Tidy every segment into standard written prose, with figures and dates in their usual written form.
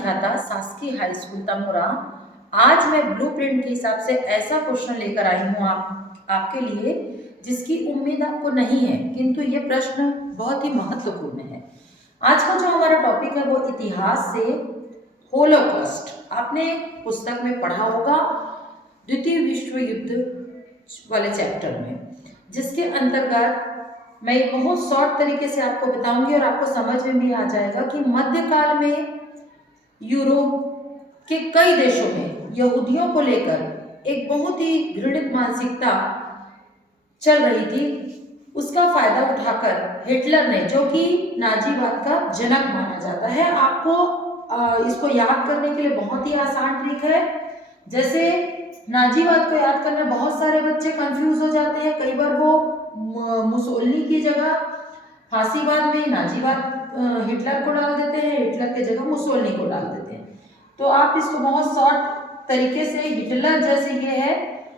विख्याता शासकीय high school Tamora. आज मैं ब्लूप्रिंट के हिसाब से ऐसा क्वेश्चन लेकर आई हूँ आपके लिए जिसकी उम्मीद आपको नहीं है, किंतु ये प्रश्न बहुत ही महत्वपूर्ण है। आज का जो हमारा टॉपिक है वो इतिहास से होलोकॉस्ट। आपने पुस्तक में पढ़ा होगा द्वितीय विश्व युद्ध वाले चैप्टर में, जिसके अंतर्गत मैं एक बहुत शॉर्ट तरीके से आपको बताऊंगी और आपको समझ में भी आ जाएगा कि मध्यकाल में यूरोप के कई देशों में यहूदियों को लेकर एक बहुत ही घृणित मानसिकता चल रही थी। उसका फायदा उठाकर हिटलर ने, जो कि नाजीवाद का जनक माना जाता है, आपको इसको याद करने के लिए बहुत ही आसान ट्रिक है। जैसे नाजीवाद को याद करना बहुत सारे बच्चे कंफ्यूज हो जाते हैं। कई बार वो मुसोलिनी की जगह फांसीवाद में नाजीवाद हिटलर को डाल देते हैं, हिटलर की जगह मुसोलिनी को डाल देते हैं। तो आप इसको बहुत शॉर्ट तरीके से, हिटलर जैसे ये है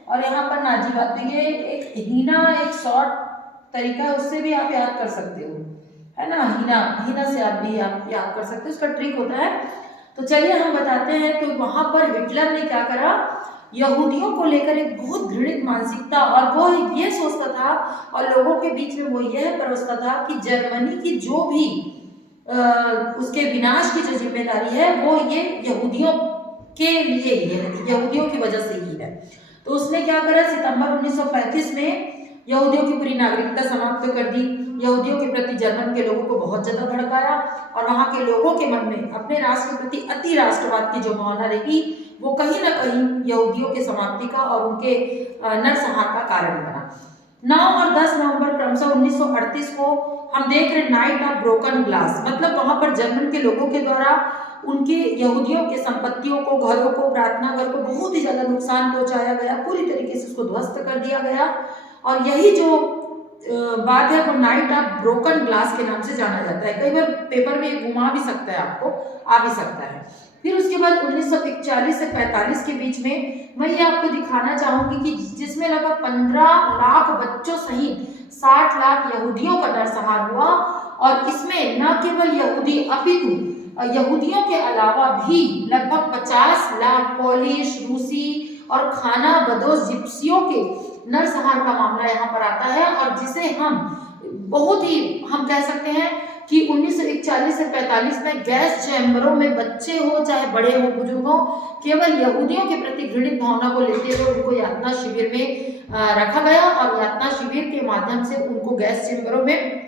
और यहाँ पर नाजीवाद, तो ये एक हीना, एक शॉर्ट तरीका है, उससे भी आप याद कर सकते हो, है ना। हीना से आप भी याद कर सकते हो, उसका ट्रिक होता है। तो चलिए हम बताते हैं। तो वहां पर हिटलर ने क्या करा, यहूदियों को लेकर एक बहुत घृणित मानसिकता, और वो ये सोचता था और लोगों के बीच में वो यह परोसता था कि जर्मनी की जो भी उसके विनाश की जो जिम्मेदारी है वो ये यहूदियों के लिए ही है, यहूदियों की वजह से ही है। तो उसने क्या करा, सितंबर 1935 में यहूदियों की पूरी नागरिकता समाप्त कर दी। यहूदियों के प्रति जर्मन के लोगों को बहुत ज्यादा भड़काया और वहां के लोगों के मन में अपने राष्ट्र के प्रति अति राष्ट्रवाद की जो भावना रही, वो कहीं ना कहीं यहूदियों के समाप्ति का और उनके नरसंहार का कारण बना। 9 और 10 नवंबर क्रमशः 1938 को हम देख रहे नाइट ऑफ ब्रोकन ग्लास, मतलब वहां पर जर्मन के लोगों के द्वारा उनके यहूदियों के संपत्तियों को, घरों को, प्रार्थना घर को बहुत ही ज्यादा नुकसान पहुंचाया गया, पूरी तरीके से उसको ध्वस्त कर दिया गया। और यही जो बात है वो नाइट ऑफ ब्रोकन ग्लास के नाम से जाना जाता है। कई बार पेपर में घुमा भी सकता है, आपको आ भी सकता है। फिर उसके बाद 1941 से 45 के बीच में मैं ये आपको दिखाना चाहूंगी कि जिसमें लगभग 15 लाख बच्चों सहित 60 लाख यहूदियों का नरसंहार हुआ। और इसमें न केवल यहूदी अपितु यहूदियों के अलावा भी लगभग 50 लाख पोलिश, रूसी और खाना बदोश जिप्सियों के नरसंहार का मामला यहाँ पर आता है। और जिसे हम बहुत ही हम कह सकते हैं कि 1941 से 45 में गैस चैम्बरों में बच्चे हो चाहे बड़े हो, बुजुर्ग हो, केवल यहूदियों के प्रति घृणित भावना को लेते हुए उनको यातना शिविर में रखा गया और यातना शिविर के माध्यम से उनको गैस चैम्बरों में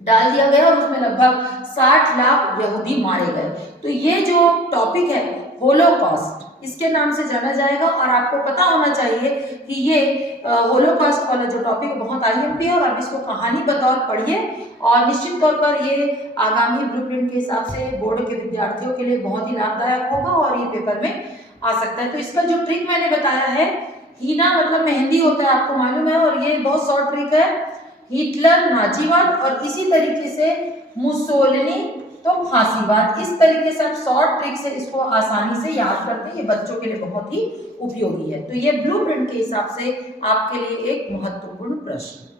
डाल दिया गया और उसमें लगभग 60 लाख यहूदी मारे गए। तो ये जो टॉपिक है होलोकॉस्ट, इसके नाम से जाना जाएगा। और आपको पता होना चाहिए कि ये होलोकॉस्ट वाला जो टॉपिक बहुत आईएमपी है और आप इसको कहानी बतौर पढ़िए और निश्चित तौर पर ये आगामी ब्लूप्रिंट के हिसाब से बोर्ड के विद्यार्थियों के लिए बहुत ही लाभदायक होगा और ये पेपर में आ सकता है। तो इसका जो ट्रिक मैंने बताया है, हीना मतलब मेहंदी होता है, आपको मालूम है, और ये बहुत शॉर्ट ट्रिक है। हिटलर नाजीवाद और इसी तरीके से मुसोलिनी तो फांसीवाद, इस तरीके से आप शॉर्ट ट्रिक से इसको आसानी से याद करते हैं। ये बच्चों के लिए बहुत ही उपयोगी है। तो ये ब्लूप्रिंट के हिसाब से आपके लिए एक महत्वपूर्ण प्रश्न।